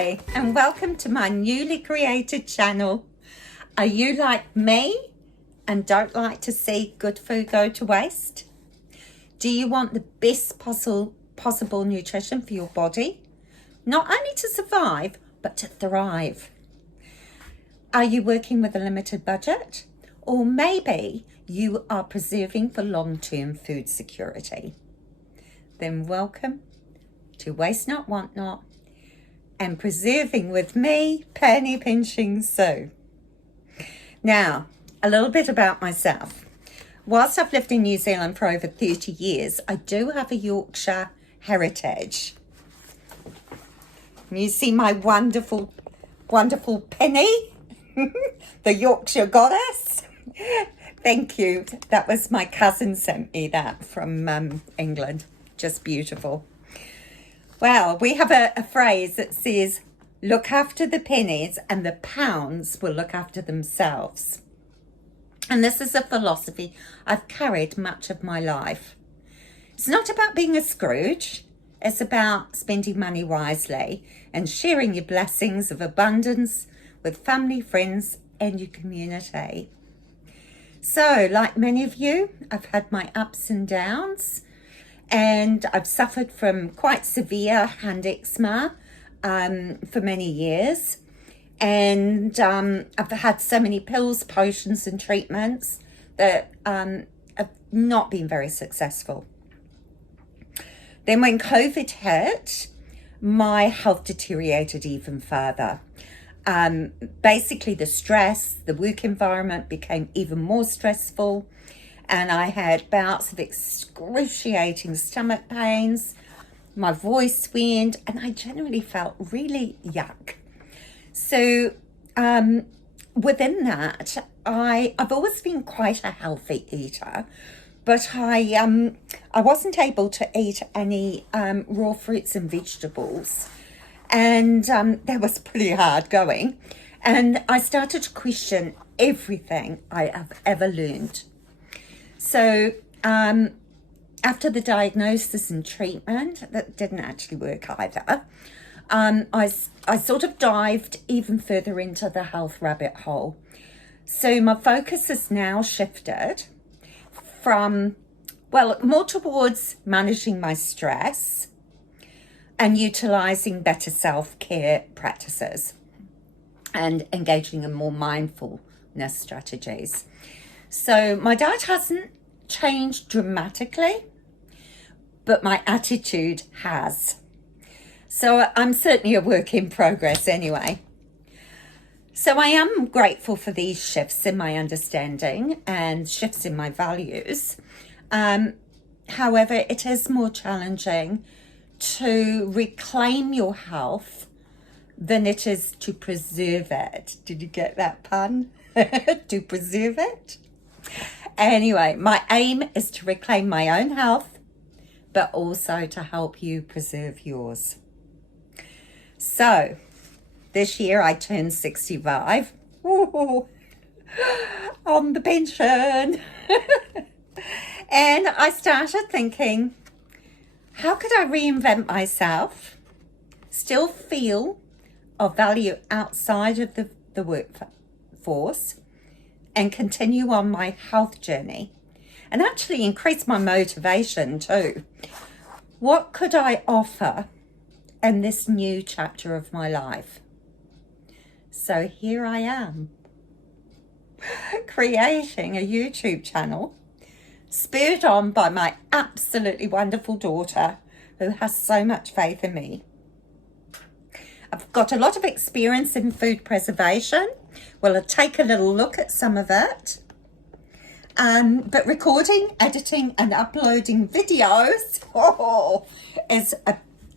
Hi, and welcome to my newly created channel. Are you like me and don't like to see good food go to waste? Do you want the best possible nutrition for your body? Not only to survive, but to thrive. Are you working with a limited budget? Or maybe you are preserving for long-term food security? Then welcome to Waste Not, Want Not, and preserving with me, Penny Pinching Sue. Now, a little bit about myself. Whilst I've lived in New Zealand for over 30 years, I do have a Yorkshire heritage. You see my wonderful, wonderful Penny, the Yorkshire goddess. Thank you. That was my cousin sent me that from England. Just beautiful. Well, we have a phrase that says, look after the pennies and the pounds will look after themselves. And this is a philosophy I've carried much of my life. It's not about being a Scrooge. It's about spending money wisely and sharing your blessings of abundance with family, friends, and your community. So, like many of you, I've had my ups and downs. And I've suffered from quite severe hand eczema for many years. And I've had so many pills, potions and treatments that have not been very successful. Then when COVID hit, my health deteriorated even further. Basically the stress, the work environment became even more stressful. And I had bouts of excruciating stomach pains, my voice went, and I generally felt really yuck. So within that, I've always been quite a healthy eater, but I wasn't able to eat any raw fruits and vegetables. And that was pretty hard going. And I started to question everything I have ever learned. So after the diagnosis and treatment, that didn't actually work either, I sort of dived even further into the health rabbit hole. So my focus has now shifted from, well, more towards managing my stress and utilising better self-care practices and engaging in more mindfulness strategies. So my diet hasn't changed dramatically, but my attitude has. So I'm certainly a work in progress anyway. So I am grateful for these shifts in my understanding and shifts in my values. However, it is more challenging to reclaim your health than it is to preserve it. Did you get that pun? To preserve it? Anyway, my aim is to reclaim my own health, but also to help you preserve yours. So, this year I turned 65. Ooh, on the pension. And I started thinking, how could I reinvent myself, still feel of value outside of the workforce, and continue on my health journey and actually increase my motivation too? What could I offer in this new chapter of my life? So here I am, creating a YouTube channel spurred on by my absolutely wonderful daughter who has so much faith in me. I've got a lot of experience in food preservation. Well, I'll take a little look at some of it. But recording, editing and uploading videos is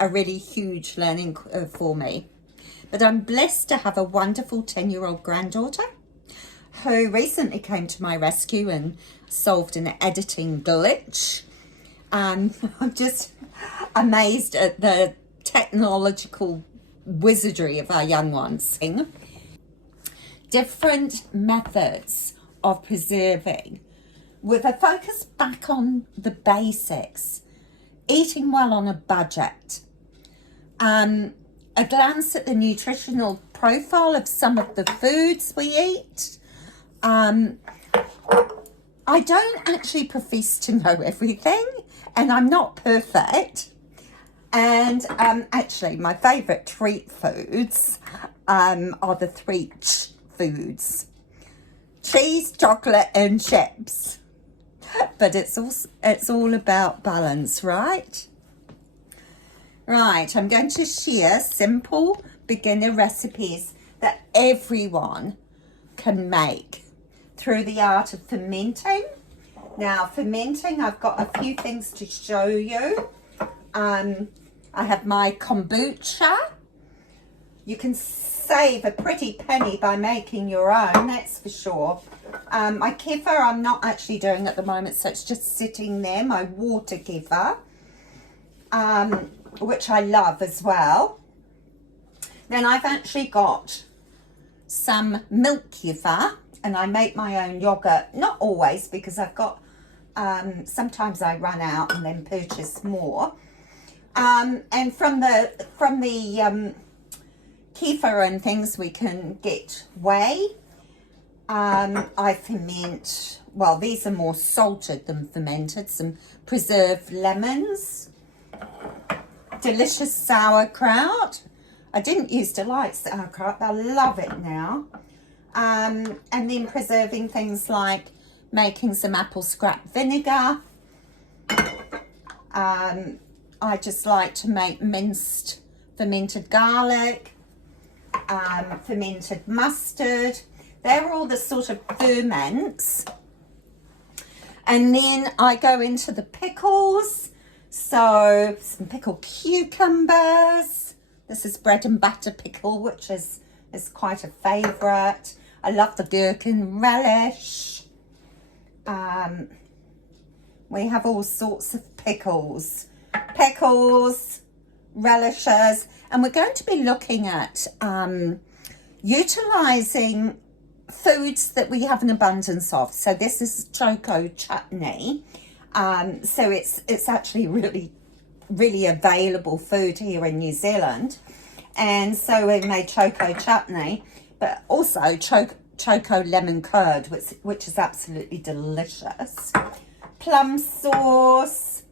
a really huge learning curve for me. But I'm blessed to have a wonderful 10-year-old granddaughter who recently came to my rescue and solved an editing glitch. I'm just amazed at the technological wizardry of our young ones. Different methods of preserving with a focus back on the basics, eating well on a budget, a glance at the nutritional profile of some of the foods we eat. I don't actually profess to know everything, and I'm not perfect. And actually, my favourite treat foods are the three foods: cheese, chocolate, and chips. But it's all about balance, right? Right, I'm going to share simple beginner recipes that everyone can make through the art of fermenting. Now, fermenting, I've got a few things to show you. I have my kombucha. You can save a pretty penny by making your own, that's for sure. My kefir I'm not actually doing at the moment, so it's just sitting there, my water kefir, which I love as well. Then I've actually got some milk kefir, and I make my own yogurt, not always, because I've got, sometimes I run out and then purchase more. And from the kefir and things we can get whey. I ferment, well, these are more salted than fermented, some preserved lemons, delicious sauerkraut. I didn't used to like sauerkraut, but I love it now. And then preserving things like making some apple scrap vinegar. I just like to make minced fermented garlic, fermented mustard. They're all the sort of ferments. And then I go into the pickles. So some pickled cucumbers. This is bread and butter pickle, which is quite a favourite. I love the gherkin relish. We have all sorts of pickles, relishes, and we're going to be looking at utilising foods that we have an abundance of. So this is choco chutney. So it's actually really available food here in New Zealand, and so we made choco chutney, but also choco lemon curd, which is absolutely delicious. Plum sauce,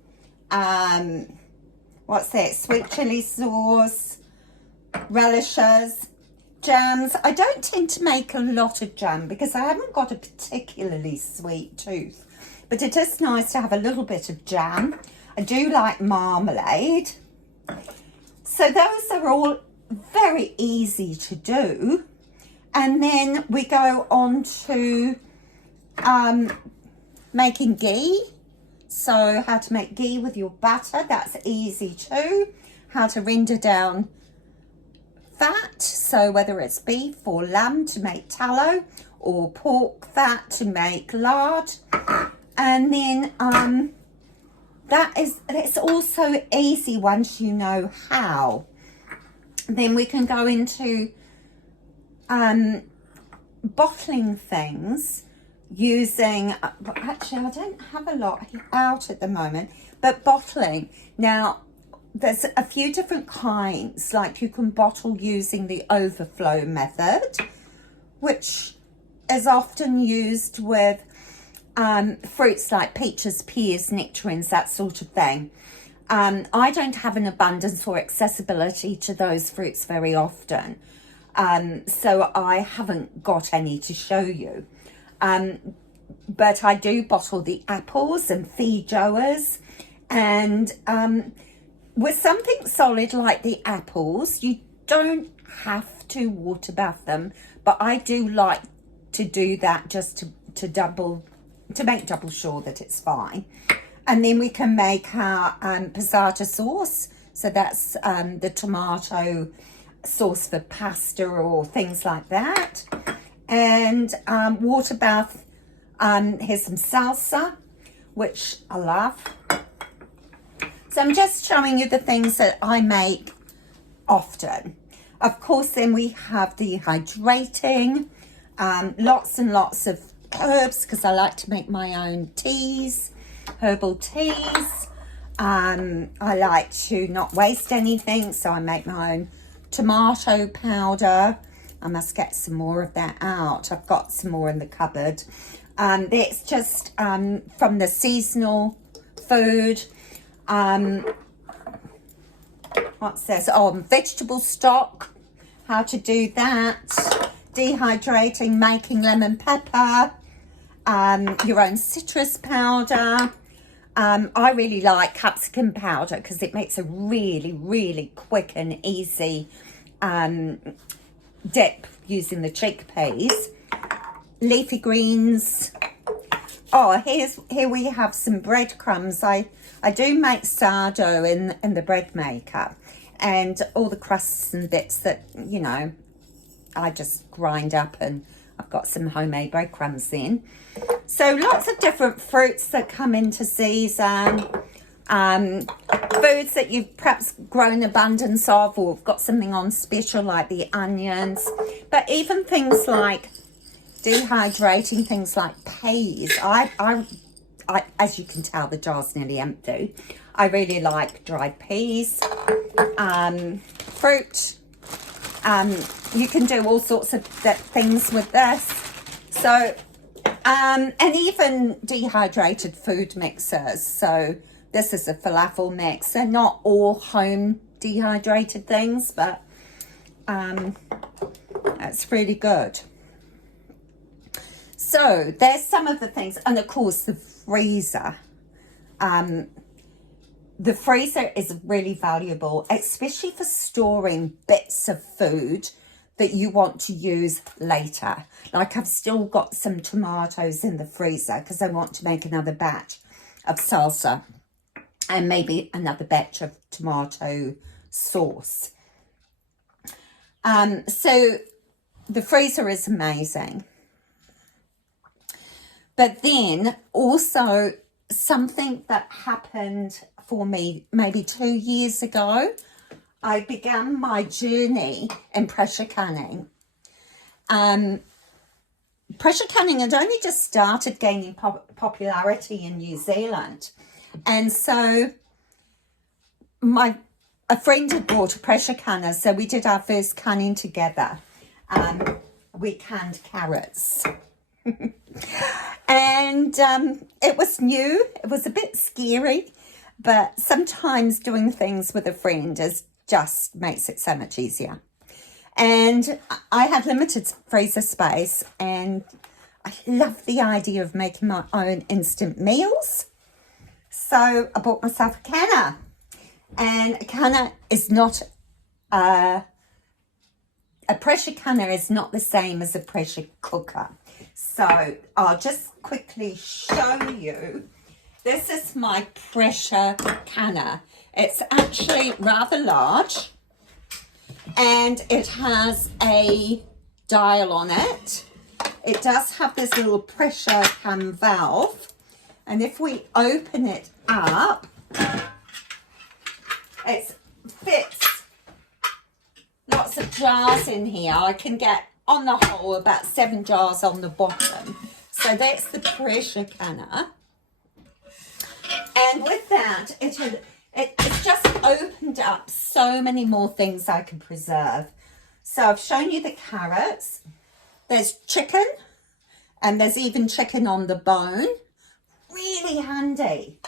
what's that? Sweet chili sauce, relishes, jams. I don't tend to make a lot of jam because I haven't got a particularly sweet tooth, but it is nice to have a little bit of jam. I do like marmalade. So those are all very easy to do. And then we go on to making ghee. So how to make ghee with your butter, that's easy too. How to render down fat, so whether it's beef or lamb to make tallow, or pork fat to make lard. And then it's also easy once you know how. Then we can go into bottling things using, actually I don't have a lot out at the moment, but bottling. Now there's a few different kinds, like you can bottle using the overflow method, which is often used with fruits like peaches, pears, nectarines, that sort of thing. I don't have an abundance or accessibility to those fruits very often, so I haven't got any to show you. But I do bottle the apples and feijoas, and with something solid like the apples, you don't have to water bath them, but I do like to do that just to make double sure that it's fine. And then we can make our passata sauce. So that's the tomato sauce for pasta or things like that. And water bath, here's some salsa, which I love. So I'm just showing you the things that I make often. Of course, then we have dehydrating, lots and lots of herbs, because I like to make my own teas, herbal teas. I like to not waste anything, so I make my own tomato powder. I must get some more of that out. I've got some more in the cupboard. That's just from the seasonal food. What's this? Oh, vegetable stock. How to do that. Dehydrating, making lemon pepper. Your own citrus powder. I really like capsicum powder because it makes a really, really quick and easy dip using the chickpeas. Leafy greens. Oh, here we have some breadcrumbs. I do make sourdough in the bread maker, and all the crusts and bits that, you know, I just grind up, and I've got some homemade breadcrumbs in. So lots of different fruits that come into season. Foods that you've perhaps grown abundance of, or got something on special like the onions. But even things like dehydrating things like peas. I as you can tell, the jar's nearly empty. I really like dried peas. Fruit. You can do all sorts of things with this. So, and even dehydrated food mixers. So this is a falafel mix. They're not all home dehydrated things, but that's really good. So there's some of the things, and of course the freezer. The freezer is really valuable, especially for storing bits of food that you want to use later. Like I've still got some tomatoes in the freezer because I want to make another batch of salsa and maybe another batch of tomato sauce. So the freezer is amazing. But then also something that happened for me maybe 2 years ago, I began my journey in pressure canning. Pressure canning had only just started gaining popularity in New Zealand. And so a friend had bought a pressure canner, so we did our first canning together. We canned carrots. And it was new. It was a bit scary, but sometimes doing things with a friend just makes it so much easier. And I had limited freezer space, and I love the idea of making my own instant meals. So I bought myself a canner, and a canner is not a pressure canner is not the same as a pressure cooker. So I'll just quickly show you. This is my pressure canner. It's actually rather large, and it has a dial on it. It does have this little pressure cam valve, and if we open it up, it fits lots of jars in here. I can get, on the whole, about 7 jars on the bottom. So that's the pressure canner. And with that, it's just opened up so many more things I can preserve. So I've shown you the carrots. There's chicken, and there's even chicken on the bone. Really handy.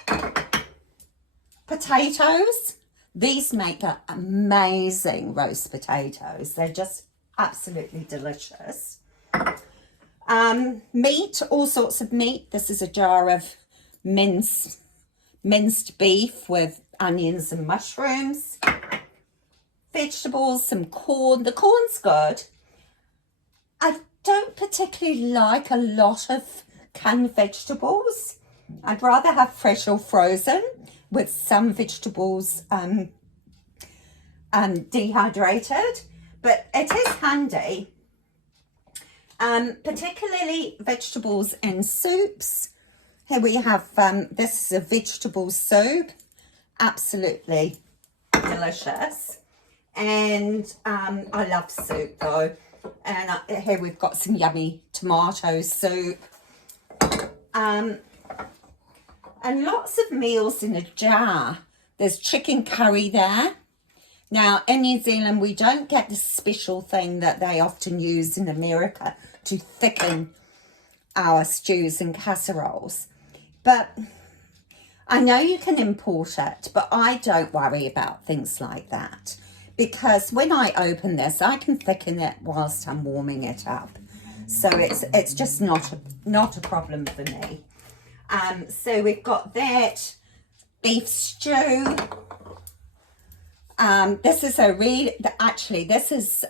Potatoes. These make amazing roast potatoes. They're just absolutely delicious. Meat, all sorts of meat. This is a jar of minced beef with onions and mushrooms. Vegetables, some corn. The corn's good. I don't particularly like a lot of canned vegetables. I'd rather have fresh or frozen, with some vegetables dehydrated, but it is handy. Particularly vegetables in soups. Here we have, this is a vegetable soup, absolutely delicious. And I love soup though. And here we've got some yummy tomato soup. And lots of meals in a jar. There's chicken curry there. Now, in New Zealand, we don't get the special thing that they often use in America to thicken our stews and casseroles. But I know you can import it, but I don't worry about things like that. Because when I open this, I can thicken it whilst I'm warming it up. So it's just not a problem for me. So we've got that beef stew. This is this is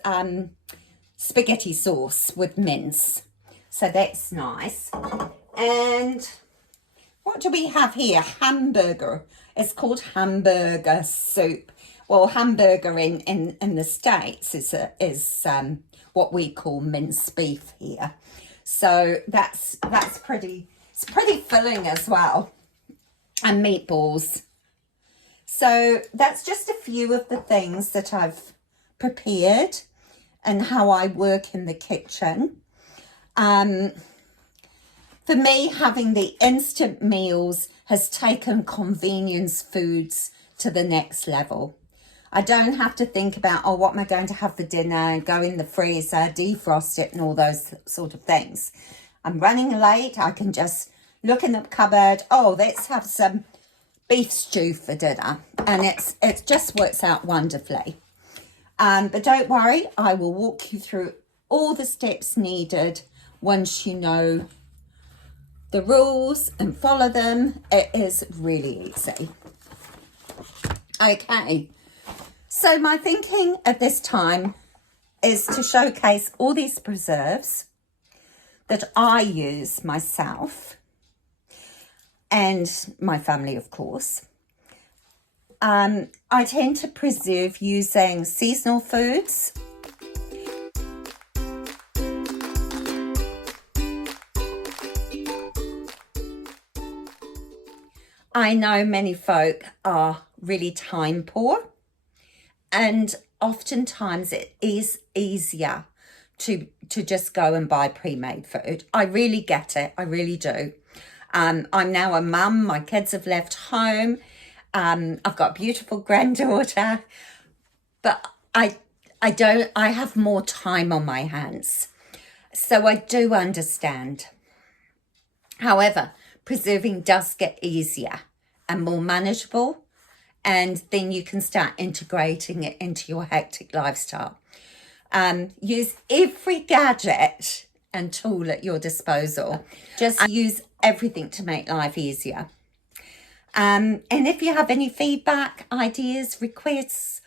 spaghetti sauce with mince. So that's nice. And what do we have here? Hamburger. It's called hamburger soup. Well, hamburger in the States is what we call minced beef here. So that's pretty, it's pretty filling as well. And meatballs. So that's just a few of the things that I've prepared and how I work in the kitchen. For me, having the instant meals has taken convenience foods to the next level. I don't have to think about, oh, what am I going to have for dinner, go in the freezer, defrost it and all those sort of things. I'm running late, I can just look in the cupboard, oh, let's have some beef stew for dinner, and it just works out wonderfully. But don't worry, I will walk you through all the steps needed once you know the rules and follow them. It is really easy. Okay, so my thinking at this time is to showcase all these preserves that I use myself and my family, of course. I tend to preserve using seasonal foods. I know many folk are really time poor, and oftentimes it is easier to just go and buy pre-made food. I really get it, I really do. I'm now a mum, my kids have left home, I've got a beautiful granddaughter, but I have more time on my hands. So I do understand. However, preserving does get easier and more manageable, and then you can start integrating it into your hectic lifestyle. Use every gadget and tool at your disposal. Just use everything to make life easier. And if you have any feedback, ideas, requests,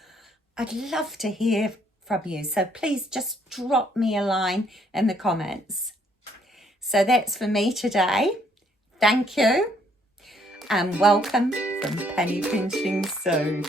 I'd love to hear from you. So please just drop me a line in the comments. So that's for me today. Thank you and welcome from Penny Pinching Sue.